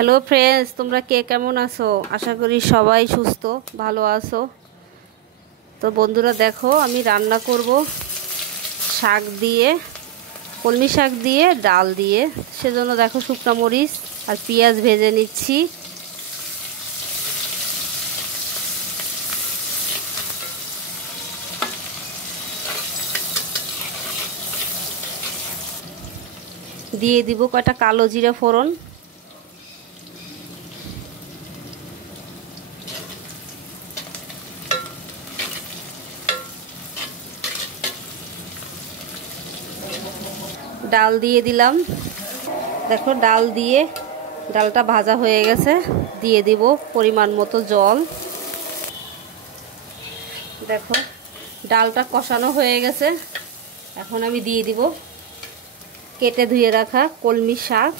Hello friends, তোমরা কে কেমন আছো? আশা করি সবাই সুস্থ ভালো আছো। তো বন্ধুরা দেখো, আমি রান্না করব শাক দিয়ে, কলমি শাক দিয়ে ডাল দিয়ে। সেজন্য দেখো শুকনো মরিচ আর পেঁয়াজ ভেজে নিচ্ছি। দিয়ে দিব কয়টা কালো জিরা ফোড়ন, ডাল দিয়ে দিলাম। দেখো ডাল দিয়ে, ডালটা ভাজা হয়ে গেছে। দিয়ে দিব পরিমাণ মতো জল। দেখো ডালটা কষানো হয়ে গেছে। এখন আমি দিয়ে দিব কেটে ধুয়ে রাখা কলমি শাক।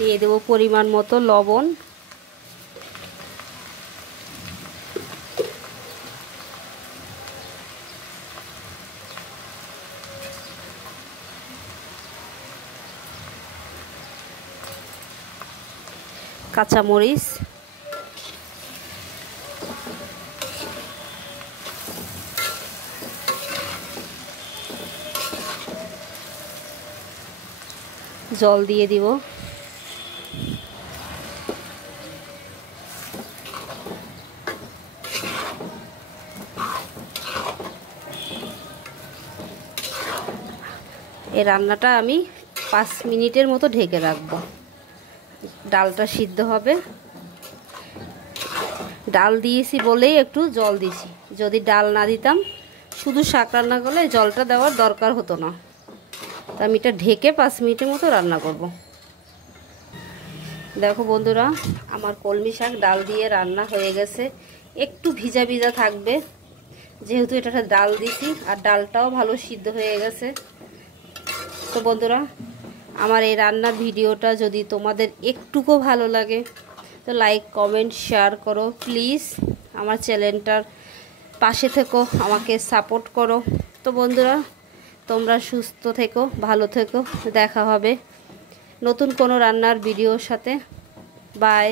দিয়ে দেব পরিমাণ মতো লবণ। কাঁচামরিচ, জল দিয়ে দিব। এই রান্নাটা আমি 5 মিনিটের মতো ঢেকে রাখবো। ডালটা সিদ্ধ হবে। ডাল দিয়েছি বলেই একটু জল দিয়েছি। যদি ডাল না দিতাম, শুধু শাক রান্না করলে জলটা দেওয়ার দরকার হতো না। তা আমি এটা ঢেকে 5 মিনিটের মতো রান্না করব। দেখো বন্ধুরা, আমার কলমি শাক ডাল দিয়ে রান্না হয়ে গেছে। একটু ভিজা ভিজা থাকবে, যেহেতু এটাতে ডাল দিছি, আর ডালটাও ভালো সিদ্ধ হয়ে গেছে। তো বন্ধুরা, আমার এই রান্নার ভিডিওটা যদি তোমাদের একটুকু ভালো লাগে তো লাইক কমেন্ট শেয়ার করো প্লিজ। আমার চ্যানেলটার পাশে থেকো, আমাকে সাপোর্ট করো। তো বন্ধুরা, তোমরা সুস্থ থেকো, ভালো থেকো। দেখা হবে নতুন কোনো রান্নার ভিডিওর সাথে। বাই।